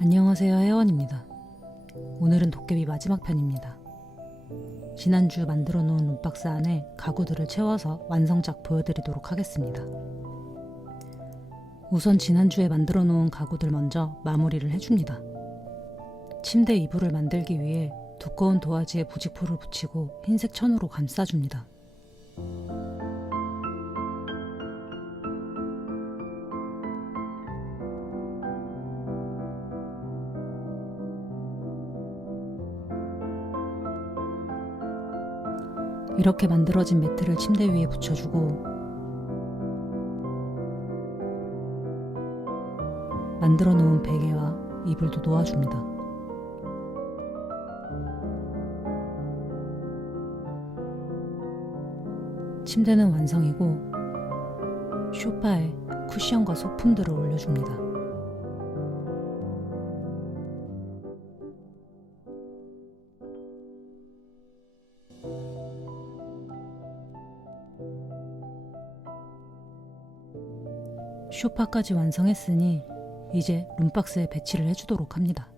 안녕하세요, 혜원입니다. 오늘은 도깨비 마지막 편입니다. 지난주 만들어 놓은 룸박스 안에 가구들을 채워서 완성작 보여드리도록 하겠습니다. 우선 지난주에 만들어 놓은 가구들 먼저 마무리를 해줍니다. 침대 이불을 만들기 위해 두꺼운 도화지에 부직포를 붙이고 흰색 천으로 감싸줍니다. 이렇게 만들어진 매트를 침대 위에 붙여주고 만들어 놓은 베개와 이불도 놓아줍니다. 침대는 완성이고 소파에 쿠션과 소품들을 올려줍니다. 소파까지 완성했으니 이제 룸박스에 배치를 해주도록 합니다.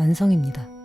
완성입니다.